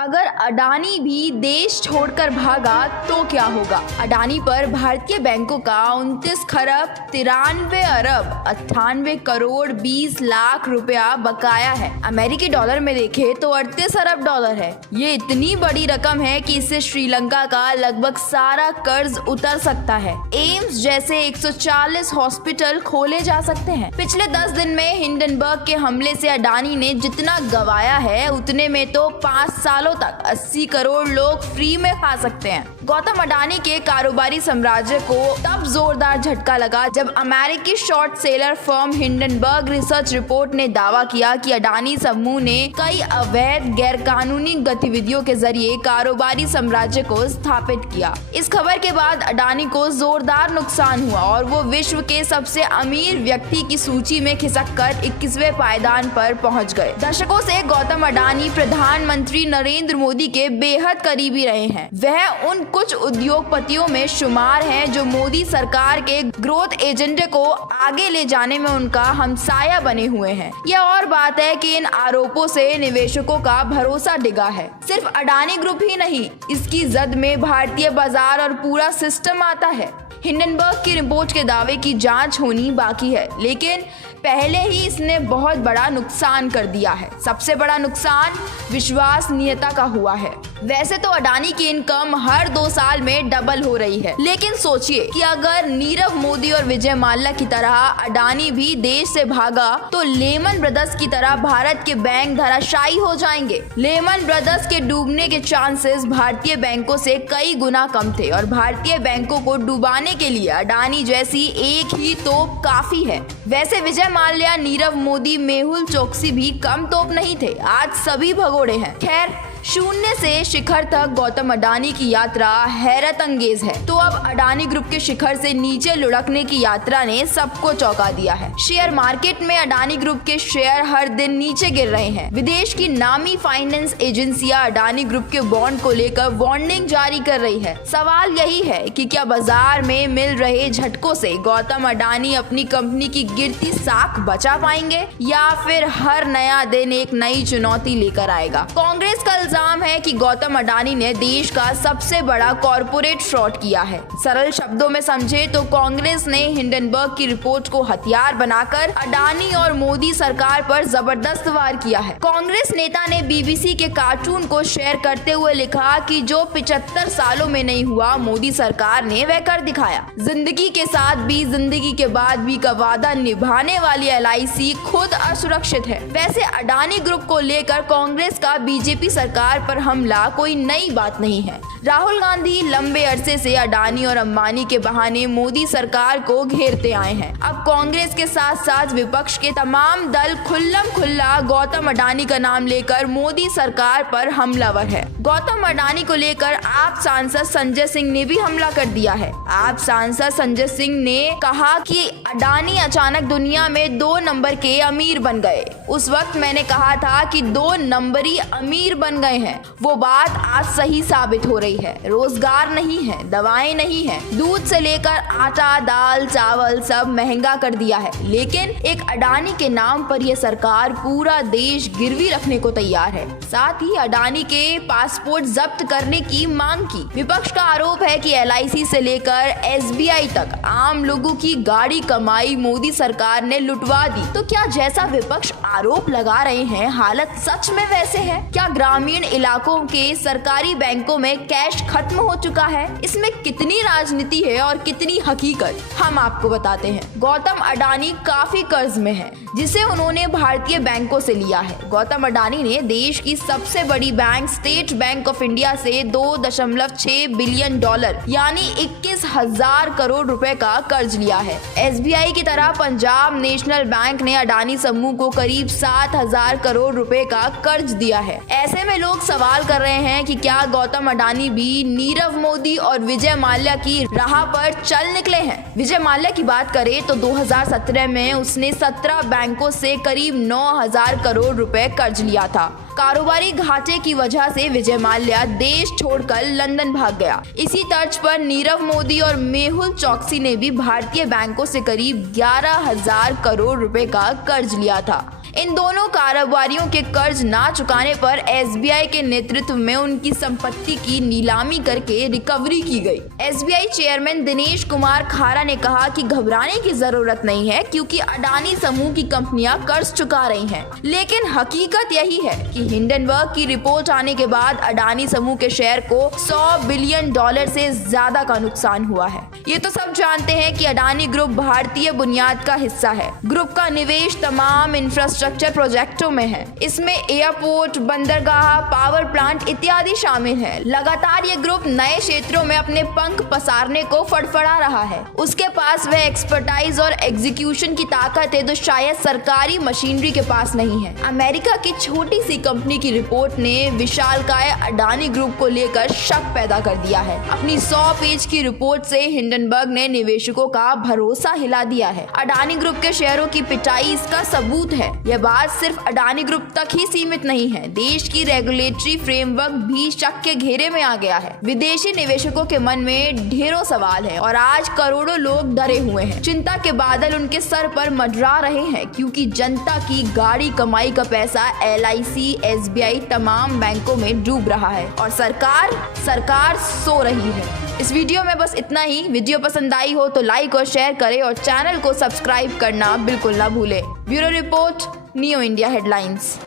अगर अडानी भी देश छोड़कर भागा तो क्या होगा? अडानी पर भारतीय बैंकों का 29 खरब 93 अरब 98 करोड़ 20 लाख रुपया बकाया है। अमेरिकी डॉलर में देखें तो 38 अरब डॉलर है। ये इतनी बड़ी रकम है कि इससे श्रीलंका का लगभग सारा कर्ज उतर सकता है। एम्स जैसे 140 हॉस्पिटल खोले जा सकते हैं। पिछले 10 दिन में हिंडनबर्ग के हमले से अडानी ने जितना गवाया है उतने में तो 5 सालों तक 80 करोड़ लोग फ्री में खा सकते हैं। गौतम अडानी के कारोबारी साम्राज्य को तब जोरदार झटका लगा जब अमेरिकी short seller firm Hindenburg research report ने दावा किया कि अडानी समूह ने कई अवैध गैरकानूनी गतिविधियों के जरिए कारोबारी साम्राज्य को स्थापित किया। इस खबर के बाद अडानी को जोरदार नुकसान हुआ और वो विश्व के सबसे अमीर व्यक्ति की सूची में खिसक कर 21वें पायदान पर पहुंच गए। दशकों से गौतम अडानी प्रधानमंत्री नरेंद्र मोदी के बेहद करीबी रहे हैं। वह उन कुछ उद्योगपतियों में शुमार हैं जो मोदी सरकार के ग्रोथ एजेंडे को आगे ले जाने में उनका हमसाया बने हुए हैं। यह और बात है कि इन आरोपों से निवेशकों का भरोसा डिगा है। सिर्फ अडानी ग्रुप ही नहीं, इसकी जद में भारतीय बाजार और पूरा सिस्टम आता है। हिंडनबर्ग की रिपोर्ट के दावे की जांच होनी बाकी है, लेकिन पहले ही इसने बहुत बड़ा नुकसान कर दिया है। सबसे बड़ा नुकसान विश्वसनीयता का हुआ है। वैसे तो अडानी की इनकम हर 2 साल में डबल हो रही है, लेकिन सोचिए कि अगर नीरव मोदी और विजय माल्या की तरह अडानी भी देश से भागा तो लेमन ब्रदर्स की तरह भारत के बैंक धराशायी हो जाएंगे। लेमन ब्रदर्स के डूबने के चांसेस भारतीय बैंकों से कई गुना कम थे और भारतीय बैंकों को डुबाने के लिए अडानी जैसी एक ही तोप काफी है। वैसे विजय माल्या, नीरव मोदी, मेहुल चोकसी भी कम तोप नहीं थे। आज सभी भगोड़े हैं। खैर, शून्य से शिखर तक गौतम अडानी की यात्रा हैरत अंगेज है। तो अब अडानी ग्रुप के शिखर से नीचे लुढ़कने की यात्रा ने सबको चौंका दिया है। शेयर मार्केट में अडानी ग्रुप के शेयर हर दिन नीचे गिर रहे हैं। विदेश की नामी फाइनेंस एजेंसियां अडानी ग्रुप के बॉन्ड को लेकर वार्निंग जारी कर रही है। सवाल यही है कि क्या बाजार में मिल रहे झटकों से गौतम अडानी अपनी कंपनी की गिरती साख बचा पाएंगे या फिर हर नया दिन एक नई चुनौती लेकर आएगा। कांग्रेस का इल्जाम है कि गौतम अडानी ने देश का सबसे बड़ा कॉर्पोरेट फ्रॉड किया है। सरल शब्दों में समझे तो कांग्रेस ने हिंडनबर्ग की रिपोर्ट को हथियार बनाकर अडानी और मोदी सरकार पर जबरदस्त वार किया है। कांग्रेस नेता ने बीबीसी के कार्टून को शेयर करते हुए लिखा कि जो 75 सालों में नहीं हुआ, मोदी सरकार ने वह कर दिखाया। जिंदगी के साथ भी, जिंदगी के बाद भी का वादा निभाने वाली LIC खुद असुरक्षित है। वैसे अडानी ग्रुप को लेकर कांग्रेस का बीजेपी सरकार पर हमला कोई नई बात नहीं है। राहुल गांधी लंबे अरसे से अडानी और अंबानी के बहाने मोदी सरकार को घेरते आए हैं। अब कांग्रेस के साथ साथ विपक्ष के तमाम दल खुल्लम खुल्ला गौतम अडानी का नाम लेकर मोदी सरकार पर हमलावर है। गौतम अडानी को लेकर आप सांसद संजय सिंह ने भी हमला कर दिया है। आप सांसद संजय सिंह ने कहा कि अडानी अचानक दुनिया में 2 नंबर के अमीर बन गए। उस वक्त मैंने कहा था कि 2 नंबरी अमीर बन गए हैं। वो बात आज सही साबित हो रही है। रोजगार नहीं है, दवाएं नहीं है, दूध से लेकर आटा, दाल, चावल सब महंगा कर दिया है। लेकिन एक अडानी के नाम पर यह सरकार पूरा देश गिरवी रखने को तैयार है। साथ ही अडानी के पासपोर्ट जब्त करने की मांग की। विपक्ष का आरोप है कि LIC से लेकर SBI तक आम लोगों की गाड़ी कमाई मोदी सरकार ने लुटवा दी। तो क्या जैसा विपक्ष आरोप लगा रहे हैं, हालत सच में वैसे है? क्या ग्रामीण इलाकों के सरकारी बैंकों में कैश खत्म हो चुका है? इसमें कितनी राजनीति है और कितनी हकीकत, हम आपको बताते हैं। गौतम अडानी काफी कर्ज में है, जिसे उन्होंने भारतीय बैंकों से लिया है। गौतम अडानी ने देश की सबसे बड़ी bank state bank of India से $2.6 बिलियन यानी 21,000 करोड़ रुपए का कर्ज लिया है। SBI की तरह पंजाब नेशनल बैंक ने अडानी समूह को करीब 7,000 करोड़ रुपए का कर्ज दिया है। ऐसे में लोग सवाल कर रहे हैं कि क्या गौतम अडानी भी नीरव मोदी और विजय माल्या की राह पर चल निकले हैं। विजय माल्या की बात करें तो 2017 में उसने 17 बैंकों से करीब 9,000 करोड़ रुपए कर्ज लिया था। कारोबारी घाटे की वजह से विजय माल्या देश छोड़कर लंदन भाग गया। इसी तर्ज पर नीरव मोदी और मेहुल चोकसी ने भी भारतीय बैंकों से करीब 11,000 करोड़ रुपए का कर्ज लिया था। इन दोनों कारोबारियों के कर्ज ना चुकाने पर एसबीआई के नेतृत्व में उनकी संपत्ति की नीलामी करके रिकवरी की गई। एसबीआई चेयरमैन दिनेश कुमार खारा ने कहा कि घबराने की जरूरत नहीं है क्योंकि अडानी समूह की कंपनियां कर्ज चुका रही हैं। लेकिन हकीकत यही है कि हिंडनबर्ग की रिपोर्ट आने के बाद अडानी समूह के शेयर को $100 बिलियन से ज्यादा का नुकसान हुआ है। ये तो सब जानते हैं कि अडानी ग्रुप भारतीय बुनियाद का हिस्सा है। ग्रुप का निवेश तमाम इंफ्रास्ट्रक्चर प्रोजेक्टों में है। इसमें एयरपोर्ट, बंदरगाह, पावर प्लांट इत्यादि शामिल है। लगातार ये ग्रुप नए क्षेत्रों में अपने पंख पसारने को फड़फड़ा रहा है। उसके पास वह एक्सपर्टाइज और एग्जीक्यूशन की ताकत है जो शायद सरकारी मशीनरी के पास नहीं है। अमेरिका की छोटी सी कंपनी की रिपोर्ट ने विशालकाय अडानी ग्रुप को लेकर शक पैदा कर दिया है। अपनी 100 पेज की रिपोर्ट से हिंडनबर्ग ने निवेशकों का भरोसा हिला दिया है। अडानी ग्रुप के शेयरों की पिटाई इसका सबूत है। यह बात सिर्फ अडानी ग्रुप तक ही सीमित नहीं है। देश की रेगुलेटरी फ्रेमवर्क भी शक के घेरे में आ गया है। विदेशी निवेशकों के मन में ढेरों सवाल है और आज करोड़ों लोग डरे हुए हैं। चिंता के बादल उनके सर पर मंडरा रहे हैं क्योंकि जनता की गाड़ी कमाई का पैसा LIC, SBI तमाम बैंकों में डूब रहा है और सरकार सो रही है। इस वीडियो में बस इतना ही। वीडियो पसंद आई हो तो लाइक और शेयर करें और चैनल को सब्सक्राइब करना बिल्कुल ना भूलें। Bureau report, neo India headlines.